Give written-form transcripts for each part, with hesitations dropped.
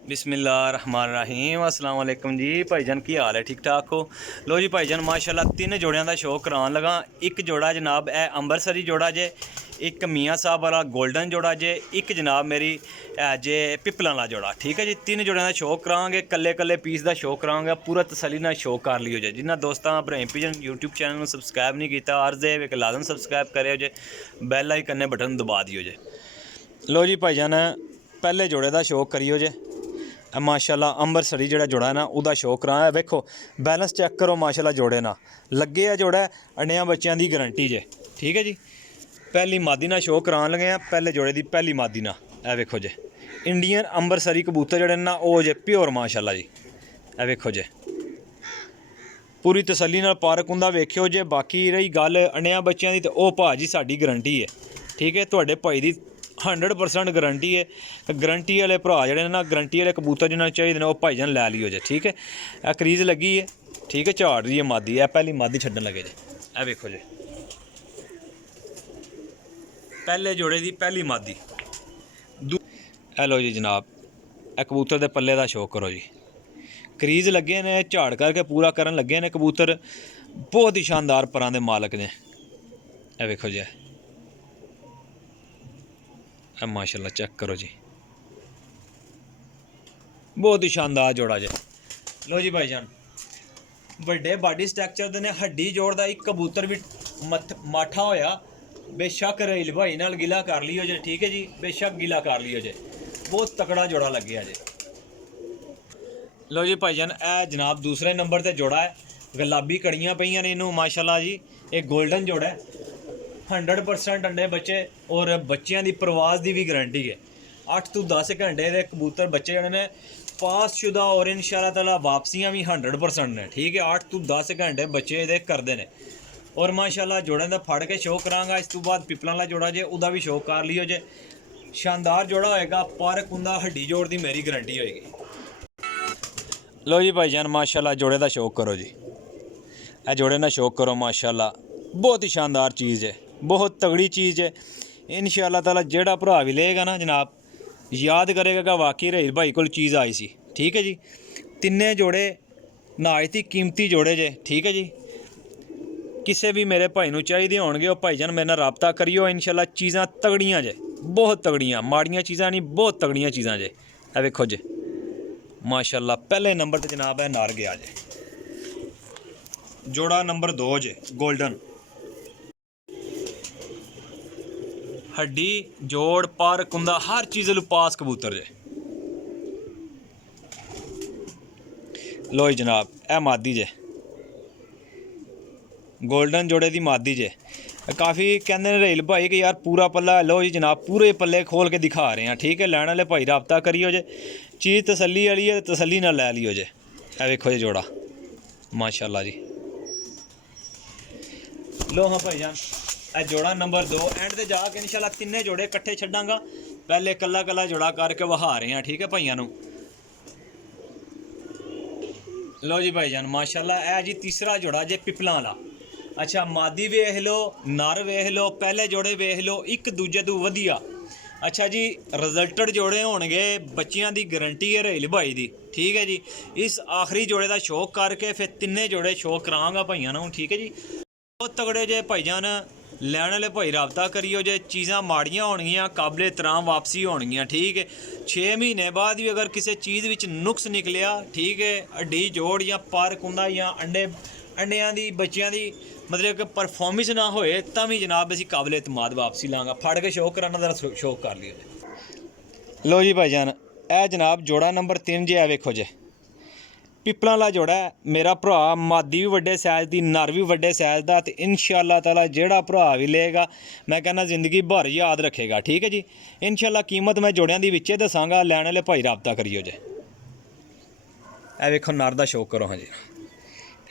बिस्मिल्लाहिर्रहमानिर्रहीम अस्सलाम वालेकुम जी भाईजान की हाल है ठीक ठाक हो। लो जी भाईजान माशाल्लाह तीन जोड़ियां का शौक करान लगा। एक जोड़ा जनाब है अंबरसरी जोड़ा जे, एक मियाँ साहब वाला गोल्डन जोड़ा जे, एक जनाब मेरी है जे पिपलां वाला जोड़ा। ठीक है जी, तीन जोड़ियां का शौक करांगे, कल्ले कल्ले पीस का शौक करांगे, पूरा तसली नाल शौक कर लियो जे। जिन्होंने दोस्तों भराएं पिजन यूट्यूब चैनल में सबसक्राइब नहीं किया अर्ज है कि लाजम सबसक्राइब करो जे, बैल आइकन बटन दबा दियो जे। लो जी भाईजान पहले जोड़े का शौक करियो जे। माशाल्लाह अंबरसरी जोड़ा जोड़ा है ना उदा शौक करा है। वेखो बैलेंस चेक करो माशाल्लाह जोड़े ना लगे है जोड़ा अंडिया बच्चों की गारंटी जे। ठीक है जी, पहली मादी ना शौक करान लगे हैं, पहले जोड़े की पहली मादी ना ए वेखो जे इंडियन अंबरसरी कबूतर जोड़े ना वो जे प्योर माशाल्लाह जी। ए वेखो जे पूरी तसली नाल पार्क हुंदा वेखियो जे। बाकी रही गल अंडिया बच्चों की तो वह भाजी साडी गारंटी है। ठीक है, तुहाडे भाई दी 100% गारंटी है। गारंटी वाले भरा जोड़े ना गारंटी वाले कबूतर जिन्होंने चाहिए ने भाईजान लै लियो जे। ठीक है, ए क्रीज लगी है। ठीक है, झाड़ रही है मादी, ए पहली मादी छड्डन लगे जे। ए वेखो जे पहले जोड़े की पहली मादी। ए लो जी जनाब ए कबूतर के पल्ले का शौक करो जी। क्रीज लगे ने, झाड़ करके पूरा करन लगे ने कबूतर, बहुत ही शानदार परां दे मालक ने। ए वेखो जी माशाल्लाह चेक करो जी, बहुत ही शानदार जोड़ा जे। लो जी भाईजान बड़े बॉडी स्ट्रक्चर दे ने, हड्डी जोड़ दा एक कबूतर भी माठा होया बेशक रेल भाई नाल गिला कर लियो जे। ठीक है जी, बेशक गिला कर लियो जे, बहुत तकड़ा जोड़ा लगे जे। लो जी भाईजान ए जनाब दूसरे नंबर ते जोड़ा है, गुलाबी कड़ियाँ पईयां ने इनू माशाल्लाह जी। एक गोल्डन जोड़ा है, 100% अंडे बच्चे और बच्चों की प्रवास की भी गारंटी है। 8 तो 10 घंटे के कबूतर बच्चे जोड़े ने पासशुदा और इंशाअल्लाह ताला वापसियाँ भी 100% ने। ठीक है, 8 तो 10 घंटे बच्चे ये करते हैं और माशाल्लाह जोड़े का फड़ के शौक करांगा। इस तो बाद पिपलां वाला जोड़ा जे उदा भी शौक कर लियो जे। शानदार जोड़ा होएगा, पार्क हुंदा हड्डी जोड़ की मेरी गारंटी होएगी। लो जी भाईजान माशाल्लाह जोड़े का शौक करो जी, ए जोड़े ना शौक करो माशाल्लाह, बहुत ही शानदार चीज़ है, बहुत तगड़ी चीज़ है। इंशाअल्लाह ताला जेड़ा भरा भी लेगा ना जनाब याद करेगा कि वाकई रहील भाई को चीज़ आई सी। ठीक है जी, तिन्ने जोड़े नायत ही कीमती जोड़े जे। ठीक है जी, किसी भी मेरे भाई नूं चाहिए होणगे वो भाईजान मेरे नाल राबता करियो। इंशाअल्लाह चीज़ां तगड़ियां जे, बहुत तगड़ियां, माड़ियां चीज़ां नहीं, बहुत तगड़ियां चीज़ां जे। ए वेखो जे माशाल्लाह पहले नंबर ते जनाब है नार गया जे। जोड़ा नंबर 2 जे गोल्डन, हड्डी जोड़ पर कुंदा हर चीज़ पास कबूतर जे। लो जी जनाब ए मादी जे, गोल्डन जोड़े की मादी जे। काफ़ी कहते हैं रेल भाई कि यार पूरा पल्ला। लो जी जनाब पूरे पल्ले खोल के दिखा रहे हैं। ठीक है, लैने वाले भाई राबता करियो जे, चीज़ तसली वाली है, तसली नाल लै लियो जे। ए वेखो जी जोड़ा माशाल्लाह जी। लो हाँ भाईजान ए जोड़ा नंबर 2 एंड ते जाके इंशाल्लाह तिन्ने जोड़े इकट्ठे छड्डांगा। पहले कल्ला कल्ला जोड़ा करके वहा रहे हैं। ठीक है भाइयों नूं। लो जी भाईजान माशाल्लाह ए जी तीसरा जोड़ा जे पिपलां वाला। अच्छा मादी वेख लो, नर वेख लो, पहले जोड़े वेख लो, एक दूजे तो वधिया। अच्छा जी रिजल्टड जोड़े होणगे, बच्चियां दी गारंटी है रेल भाई दी। ठीक है जी, इस आखिरी जोड़े का शौक करके फिर तिन्ने जोड़े शौक करांगा भाइयों नूं। ठीक है जी, बहुत तगड़े जे भाईजान, लैने वाले भाई राबता करियो जे। चीज़ां माड़ियां होणगियां काबले तराम वापसी होणगियां। ठीक है, 6 महीने बाद भी अगर किसी चीज़ विच नुक्स निकलिया, ठीक है, हड्डी जोड़ या पर कुंदा या अंडियां दी बच्चियां दी मतलब कि परफॉर्मेंस ना होए तां भी जनाब असीं काबले एतमाद वापसी लांगा। फड़ के शौक कराना दा शौक कर लियो। लो जी भाईजान ए जनाब जोड़ा नंबर 3 जे। वेखो जे पिपलां वाला जोड़ा है मेरा भरा, मादी भी वड्डे साइज दी, नर भी वड्डे साइज दा। ते इंशाअल्लाह ताला जेड़ा भरा भी लेगा मैं कहना ज़िंदगी भर याद रखेगा। ठीक है जी, इंशाअल्लाह कीमत मैं जोड़ियां दी विच्चे दसांगा, लैने वाले भाई राबता करियो जे। ए वेखो नर दा शौक करो हाँ जी,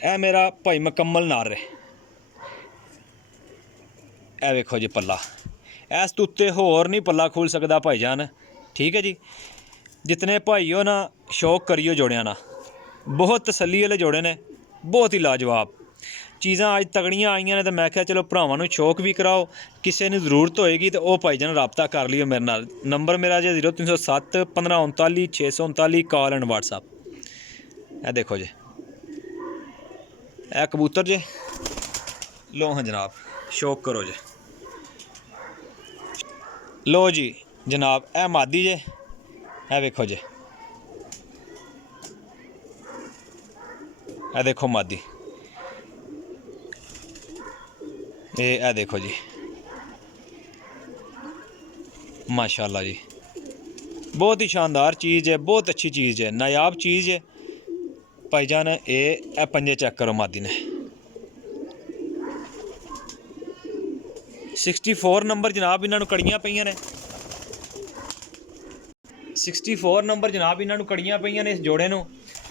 ए मेरा भाई मुकम्मल नर है। ए वेखो जी पल्ला, इस तो उत्ते होर नहीं पल्ला खुल सकदा भाईजान। ठीक है जी, जितने भाई हो ना शौक करियो जोड़ियां ना, बहुत तसल्ली वाले जोड़े ने, बहुत ही लाजवाब। ਚੀਜ਼ਾਂ ਅੱਜ ਤਗੜੀਆਂ ਆਈਆਂ ਨੇ, ਤਾਂ ਮੈਂ ਕਿਹਾ ਚਲੋ ਭਰਾਵਾਂ ਨੂੰ ਸ਼ੌਕ ਵੀ ਕਰਾਓ। ਕਿਸੇ ਨੂੰ ਜ਼ਰੂਰਤ ਹੋਏਗੀ ਤਾਂ ਉਹ ਭਾਈਜਾਨ ਰਾਬਤਾ ਕਰ ਲਿਓ ਮੇਰੇ ਨਾਲ। ਨੰਬਰ ਮੇਰਾ ਜੇ 0307 1539 639, ਕਾਲ ਐਂਡ WhatsApp। ਇਹ ਦੇਖੋ ਜੀ, ਇਹ ਕਬੂਤਰ ਜੇ ਲੋ ਹਾਂ ਜਨਾਬ, ਸ਼ੌਕ ਕਰੋ ਜੀ। ਲੋ ਜੀ ਜਨਾਬ, ਇਹ ਮਾਦੀ ਜੇ, ਇਹ ਵੇਖੋ ਜੀ, ਇਹ ਦੇਖੋ ਮਾਦੀ, ਇਹ देखो जी, माशाल्लाह जी, बहुत ही शानदार चीज़ है, बहुत अच्छी चीज़ है, नायाब चीज़ है भाईजान। ये पंजे चेक करो मादी ने, 64 नंबर जनाब इन्हों कड़ियाँ पईयां ने, 64 नंबर जनाब इन्हों कड़ियाँ पईयां ने। इस जोड़े नूं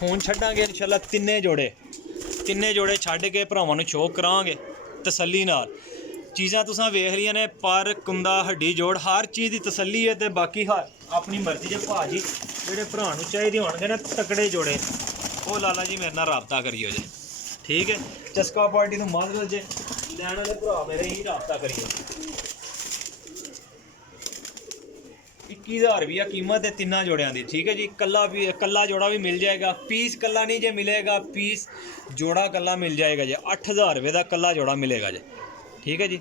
हुण छड्डांगे इंशाल्लाह, तिन्ने जोड़े छड्ड के भरावां नूं शौक करांगे तसल्ली नाल। चीज़ां तुसां वेख लियां ने, पर कुंदा हड्डी जोड़ हर चीज़ की तसल्ली है। तो बाकी अपनी मर्जी जे भाजी जेह्ड़े भरा नूं चाहिदे होणगे ना तकड़े जोड़े, वो लाला जी मेरे नाल राबता करियो जे, ठीक है। चस्का पार्टी तो माजरल जे, लैण वाले भरा मेरे ही राबता करियो। 21,000 रुपया कीमत है तिन्ना जोड़ियां दी, ठीक है जी। कल्ला जोड़ा भी मिल जाएगा, पीस कल्ला नहीं जे मिलेगा, पीस जोड़ा कल्ला मिल जाएगा जी। 8,000 रुपये का कल्ला जोड़ा मिलेगा जी, ठीक है जी।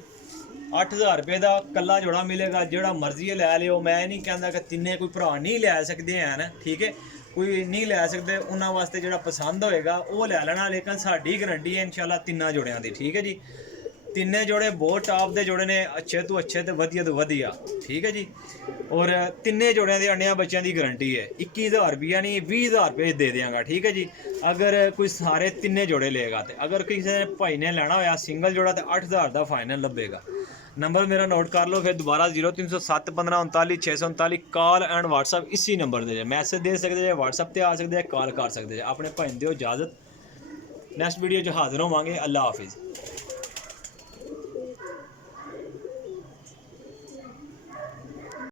8,000 रुपये का कल्ला जोड़ा मिलेगा, जोड़ा मर्जी लै लियो। मैं नहीं कहता कि तिन्ने कोई भरा नहीं लै सकते हैं, ठीक है, कोई नहीं लै सकते, उन्होंने वास्ते जोड़ा पसंद होएगा वो लै लेना। लेकिन साड़ी गारंटी है इंशाल्लाह तिन्ना जोड़ियां दी, ठीक है जी। तिन्ने जोड़े बहुत टॉप के जोड़े ने, अच्छे तो अच्छे तो वधिया, ठीक है जी। और तिन्ने जोड़ियां दे अंडियां बच्चों की गारंटी है। 21,000 रुपया नहीं 20,000 रुपये दे देंगा, ठीक है जी। अगर कोई सारे तिन्ने जोड़े लेगा तो, अगर किसी ने भाई ने लेना होया सिंगल जोड़ा तो 8,000 का फाइनल लभेगा। नंबर मेरा नोट कर लो फिर दोबारा, 0307 1539 639, कॉल एंड WhatsApp इसी नंबर दे। मैसेज दे सकते हैं, WhatsApp पर आ सकते हैं, कॉल कर सकते हैं। अपने भाई दिओ इजाज़त, नैक्सट वीडियो हाजिर होवांगे। अल्लाह हाफिज़।